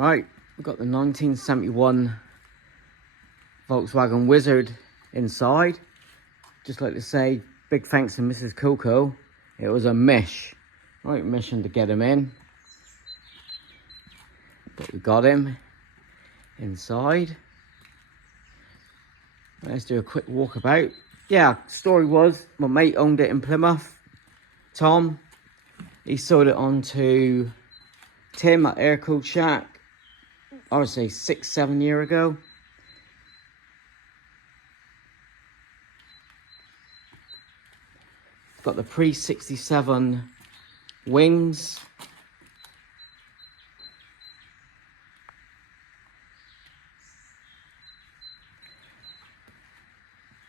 Right, we've got the 1971 Volkswagen Wizard inside. Just like to say, big thanks to Mrs. Coco. It was a right mission to get him in. But we got him inside. Let's do a quick walkabout. Yeah, story was, my mate owned it in Plymouth. Tom, he sold it on to Tim at Air Cool Shack, I would say 6-7 years ago. Got the pre-67 wings.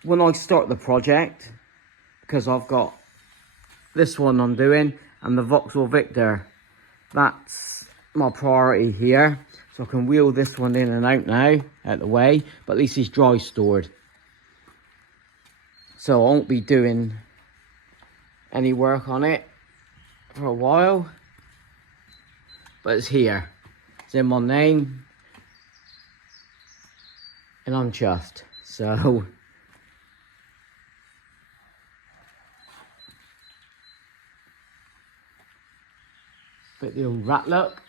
When I start the project, because I've got this one I'm doing and the Vauxhall Victor, that's my priority here. So I can wheel this one in and out now, out the way, but at least it's dry stored. So I won't be doing any work on it for a while, but it's here. It's in my name, and I'm chuffed. So bit the old rat look.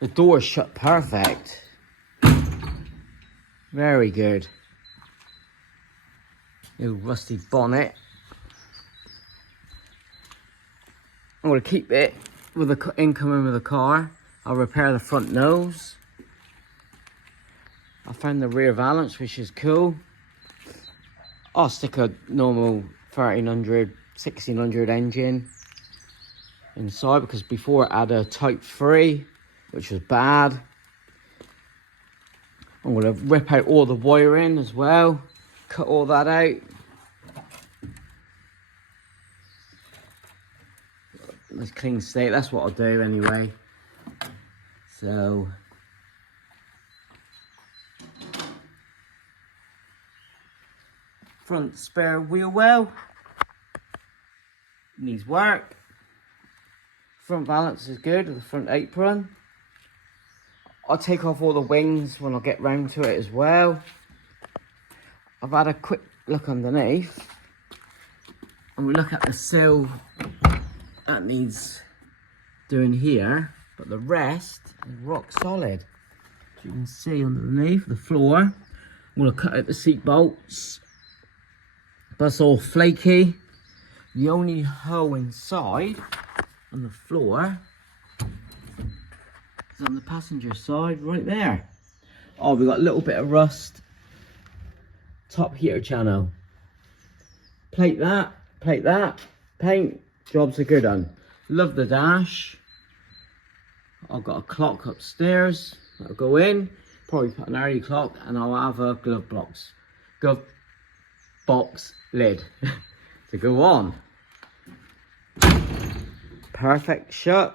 The door's shut perfect. Very good. New rusty bonnet. I'm going to keep it with the incoming with the car. I'll repair the front nose. I found the rear valance, which is cool. I'll stick a normal 1300, 1600 engine inside, because before it had a Type 3, which was bad. I'm going to rip out all the wiring as well, cut all that out. Nice clean state, that's what I'll do anyway. So front spare wheel well needs work. Front valance is good with the front apron. I'll take off all the wings when I get round to it as well. I've had a quick look underneath, and we look at the sill that needs doing here, but the rest is rock solid. As you can see underneath the floor, I'm going to cut out the seat bolts, but it's all flaky. The only hole inside on the floor is on the passenger side right there. Oh, we got a little bit of rust. Top heater channel. Plate that, paint, jobs are good on. Love the dash. I've got a clock upstairs that'll go in. Probably put an early clock, and I'll have a glove box lid to go on. Perfect shut.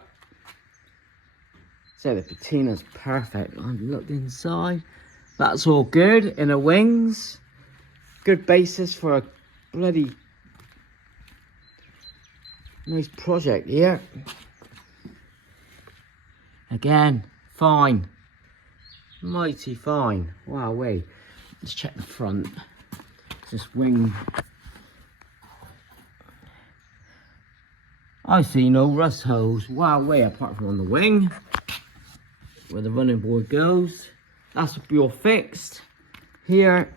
So the patina's perfect. I've looked inside. That's all good. Inner wings. Good basis for a bloody nice project here. Again, fine. Mighty fine. Wow, wait. Let's check the front. This wing. I see no rust holes. Wow, way apart from on the wing, where the running board goes. That's all fixed. Here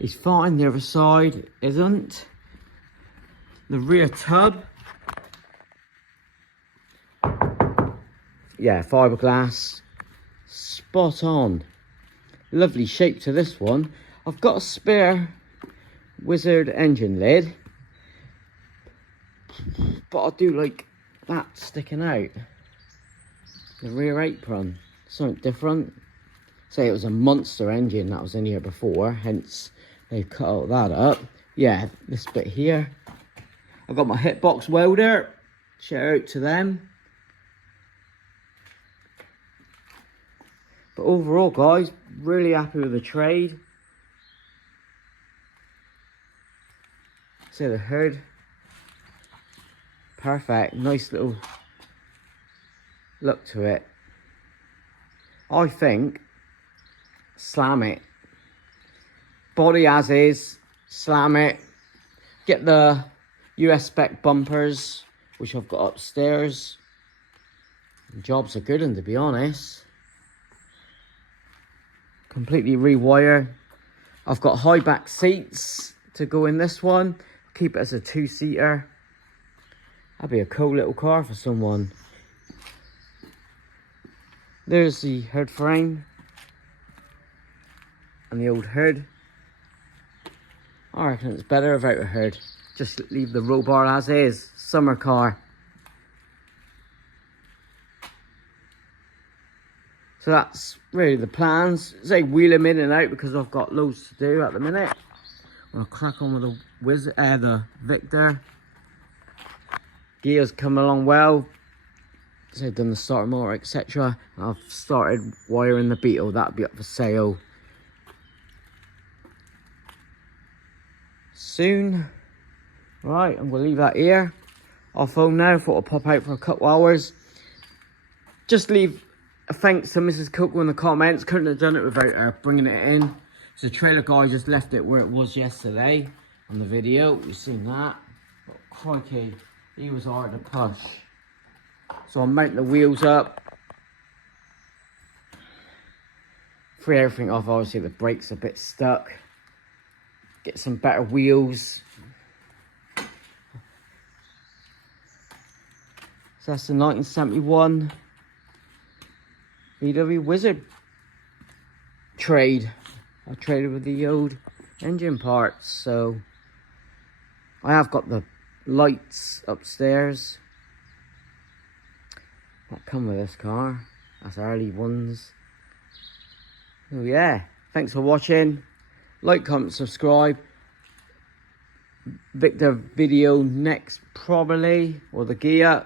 is fine, the other side isn't. The rear tub, yeah, fiberglass, spot on. Lovely shape to this one. I've got a spare Wizard engine lid, but I do like that sticking out. The rear apron, something different. Say it was a monster engine that was in here before, hence they cut all that up. Yeah, this bit here. I've got my hitbox welder, shout out to them. But overall, guys, really happy with the trade. See the hood, perfect, nice little look to it. I think slam it. Body as is, slam it. Get the US spec bumpers, which I've got upstairs. The jobs are good, and to be honest, completely rewire. I've got high back seats to go in this one. Keep it as a 2-seater. That'd be a cool little car for someone. There's the hood frame and the old hood. I reckon it's better without a hood. Just leave the roll bar as is. Summer car. So that's really the plans. Say wheel them in and out because I've got loads to do at the minute. I'm gonna crack on with the Victor. Gears come along well. So I've done the starter motor, etc. I've started wiring the Beetle. That'll be up for sale soon. Right, I'm gonna leave that here. I'll phone now. Thought I'd pop out for a couple hours. Just leave a thanks to Mrs. Coco in the comments. Couldn't have done it without her bringing it in. So the trailer guy just left it where it was yesterday on the video. You've seen that. But crikey, he was hard to push. So I'll mount the wheels up. Free everything off. Obviously the brakes are a bit stuck. Get some better wheels. So that's the 1971 VW Wizard trade. I traded with the old engine parts, so I have got the lights upstairs that come with this car. That's early ones. Oh yeah, thanks for watching. Like, comment, subscribe. Victor video next probably, or the gear.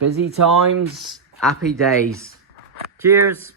Busy times, happy days. Cheers.